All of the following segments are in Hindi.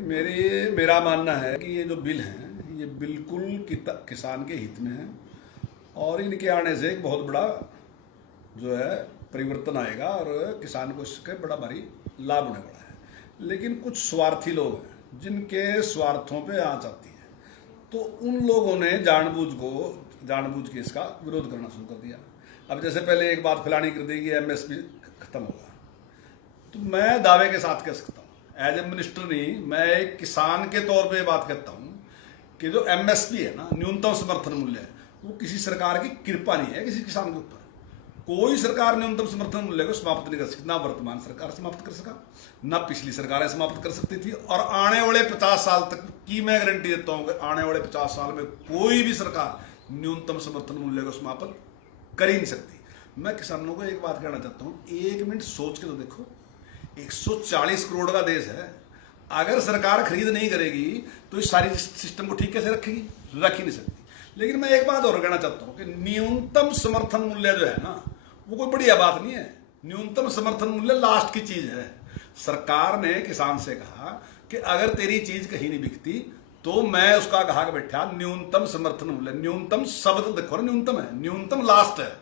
देखिए मेरा मानना है कि ये जो बिल हैं ये बिल्कुल किसान के हित में है और इनके आने से एक बहुत बड़ा जो है परिवर्तन आएगा और किसान को इसके बड़ा भारी लाभ होने वाला है। लेकिन कुछ स्वार्थी लोग हैं जिनके स्वार्थों पे आंच आती है, तो उन लोगों ने जानबूझ के इसका विरोध करना शुरू कर दिया। अब जैसे पहले एक बात फैलानी कर दी कि एमएसपी खत्म होगा, तो मैं दावे के साथ कह सकता हूँ एज ए मिनिस्टर नहीं, मैं एक किसान के तौर पे बात करता हूँ कि जो एमएसपी है ना, न्यूनतम समर्थन मूल्य है, वो किसी सरकार की कृपा नहीं है किसी किसान के ऊपर। कोई सरकार न्यूनतम समर्थन मूल्य को समाप्त नहीं कर सकती, ना वर्तमान सरकार समाप्त कर सका, ना पिछली सरकारें समाप्त कर सकती थी, और आने वाले 50 साल तक की मैं गारंटी देता हूँ कि आने वाले 50 साल में कोई भी सरकार न्यूनतम समर्थन मूल्य को समाप्त कर ही नहीं सकती। मैं किसानों को एक बात कहना चाहता हूँ, एक मिनट सोच के तो देखो, 140 करोड़ का देश है, अगर सरकार खरीद नहीं करेगी तो इस सारी सिस्टम को ठीक कैसे रखेगी? रख ही नहीं सकती। लेकिन मैं एक बात और कहना चाहता हूं कि न्यूनतम समर्थन मूल्य जो है ना, वो कोई बढ़िया बात नहीं है। न्यूनतम समर्थन मूल्य लास्ट की चीज है। सरकार ने किसान से कहा कि अगर तेरी चीज कहीं नहीं बिकती तो मैं उसका कहा कि बैठा न्यूनतम समर्थन मूल्य, न्यूनतम शब्द देखो ना, न्यूनतम है, न्यूनतम लास्ट है,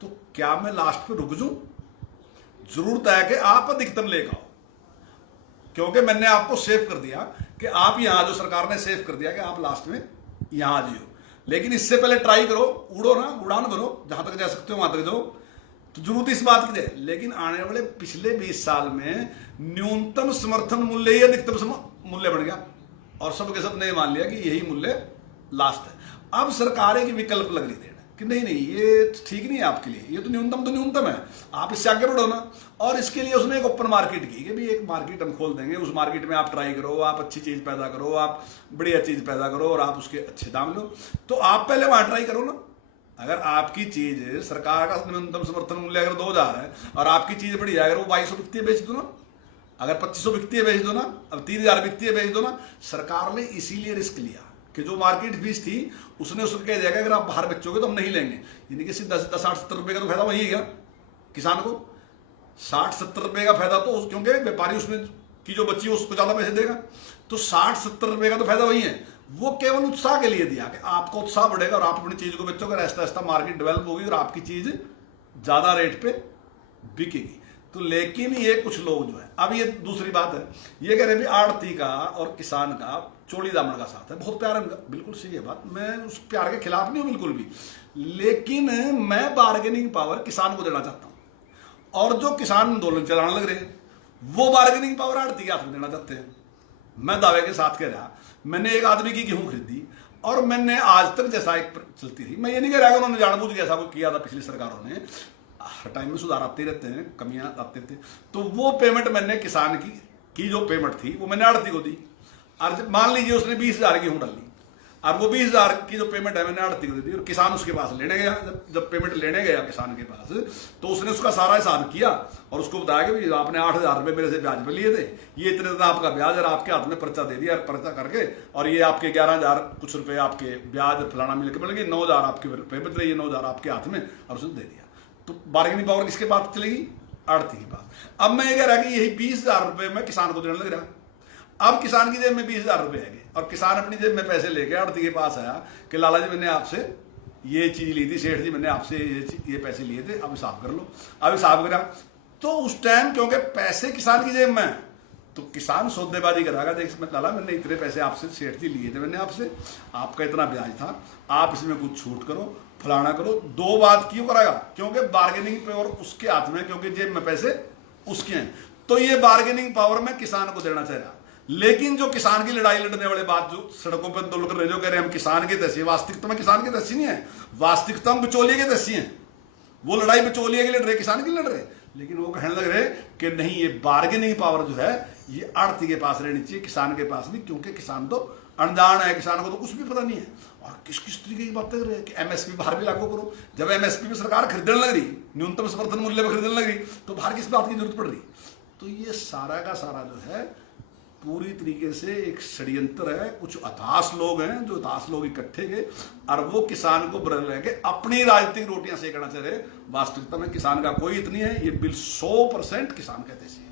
तो क्या मैं लास्ट पे रुक जाऊं? जरूरत है कि आप अधिकतम लेकर आओ, क्योंकि मैंने आपको सेव कर दिया कि आप यहां, जो सरकार ने सेव कर दिया कि आप लास्ट में यहां आ जाइयो। लेकिन इससे पहले ट्राई करो, उड़ो ना, उड़ान भरो, जहां तक जा सकते हो वहां तक जाओ, तो जरूरत इस बात की है। लेकिन आने वाले पिछले 20 साल में न्यूनतम समर्थन मूल्य ही अधिकतम मूल्य बन गया और सबके सब ने मान लिया कि यही मूल्य लास्ट है। अब सरकार एक विकल्प लग रही है कि नहीं नहीं, ये ठीक नहीं है आपके लिए, ये तो न्यूनतम है, आप इससे आगे बढ़ो ना। और इसके लिए उसने एक ओपन मार्केट की कि भी एक मार्केट हम खोल देंगे, उस मार्केट में आप ट्राई करो, आप अच्छी चीज पैदा करो, आप बढ़िया चीज पैदा करो और आप उसके अच्छे दाम लो। तो आप पहले वहां ट्राई करो ना। अगर आपकी चीज, सरकार का न्यूनतम समर्थन मूल्य अगर 2000 है और आपकी चीज बढ़िया, अगर वो 2200 बिकती है बेच दो ना, अगर 2500 बिकती है बेच दो ना, अब 3000 बिकती है बेच दो ना। सरकार ने इसीलिए रिस्क लिया कि जो मार्केट फीस थी उसने उसको कह दिया कि अगर आप बाहर बेचोगे तो हम नहीं लेंगे। यानी कि सीधा 60-70 रुपए का तो फायदा वही है क्या किसान को? 60-70 रुपए का फायदा तो क्योंकि व्यापारी उसमें की जो बची है उसको ज्यादा पैसे देगा, तो 60-70 रुपए का तो फायदा वही है। वो केवल उत्साह के लिए दिया कि आपका उत्साह बढ़ेगा और आप अपनी चीज को बेचोगे, ऐसा ऐसा मार्केट डेवलप होगी और आपकी चीज ज्यादा रेट पे बिकेगी। तो लेकिन ये कुछ लोग जो है, अब ये दूसरी बात है, ये कह रहे हैं आड़ती का और किसान का चोली दामन का साथ है, बहुत प्यार है, बिल्कुल सही है बात, मैं उस प्यार के खिलाफ नहीं हूं बिल्कुल भी। लेकिन मैं बार्गेनिंग पावर किसान को देना चाहता हूं, और जो किसान आंदोलन चलाने लग रहे हैं वो बार्गेनिंग पावर आड़ती के हाथ में देना चाहते हैं। मैं दावे के साथ कह रहा, मैंने एक आदमी की गेहूं खरीदी और मैंने आज तक जैसा एक चलती रही, मैं ये नहीं कह रहा कि उन्होंने जानबूझ के ऐसा कुछ किया था, पिछली सरकारों ने, हर टाइम में सुधार आते रहते हैं, कमियां आते रहते हैं। तो वो पेमेंट मैंने किसान की जो पेमेंट थी वो मैंने आड़ती को दी। और मान लीजिए उसने 20,000 गेहूं डाली और वो 20,000 की जो पेमेंट है मैंने आड़ती को दे दी, और किसान उसके पास लेने गया। जब पेमेंट लेने गया किसान के पास, तो उसने उसका सारा हिसाब किया और उसको बताया कि आपने 8,000 रुपये मेरे से ब्याज पे लिए थे, ये इतने दिन आपका ब्याज, और आपके हाथ में पर्चा दे दिया, पर्चा करके, और ये आपके 11,000 कुछ रुपए आपके ब्याज फलाना मिलकर मिल गए, 9,000 आपके पेमेंट रही है, 9,000 आपके हाथ में, और उसने दे दिया। तो बार्गेनिंग पावर किसके पास चलेगी? आड़ती के पास। अब मैं ये कह रहा कि यही 20,000 रुपये मैं किसान को देने लग रहा। अब किसान की जेब में 20,000 रुपये है और किसान अपनी जेब में पैसे लेके आड़ती के पास आया कि लाला जी मैंने आपसे ये चीज ली थी, सेठ जी मैंने आपसे ये पैसे लिए थे, अब हिसाब कर लो। अब हिसाब करा तो उस टाइम क्योंकि पैसे किसान की जेब में है, तो किसान सौदेबाजी कराएगा, देख लाला मैंने इतने पैसे आपसे सेठ जी लिए थे, मैंने आपसे, आपका इतना ब्याज था, आप इसमें कुछ छूट करो, फलाना करो। दो बात क्यों कराएगा? क्योंकि बार्गेनिंग पावर उसके हाथ में, क्योंकि जेब में पैसे उसके हैं। तो ये बार्गेनिंग पावर मैं किसान को देना चाह रहा। लेकिन जो किसान की लड़ाई लड़ने वाले बात, जो सड़कों पर आंदोलन कर रहे, जो कह रहे हैं हम किसान के दस्सी, वास्तविकता में किसान के दस्सी नहीं है, वास्तविकता में बिचौलिए के दस्सी हैं। वो लड़ाई बिचौलिए की लड़ रहे, किसान की लड़ रहे, लेकिन वो कहने लग रहे कि नहीं, ये बार्गेनिंग पावर जो है ये आड़ती के पास रहनी चाहिए, किसान के पास नहीं, क्योंकि किसान तो अनजान है, किसान को तो कुछ भी पता नहीं है। और किस किस तरीके की बातें कर रहे हैं कि एमएसपी बाहर भी लागू करो। जब एमएसपी में सरकार खरीदने लग रही, न्यूनतम समर्थन मूल्य में खरीदने लग रही, तो बाहर किस बात की जरूरत पड़ रही? तो ये सारा का सारा जो है पूरी तरीके से एक षड्यंत्र है। कुछ हताश लोग हैं, जो हताश लोग इकट्ठे गए और वो किसान को बदल रहे हैं, अपनी राजनीतिक रोटियां सेकना चाह रहे। वास्तविकता में किसान का कोई हित नहीं है। ये बिल 100% किसान कहते हैं।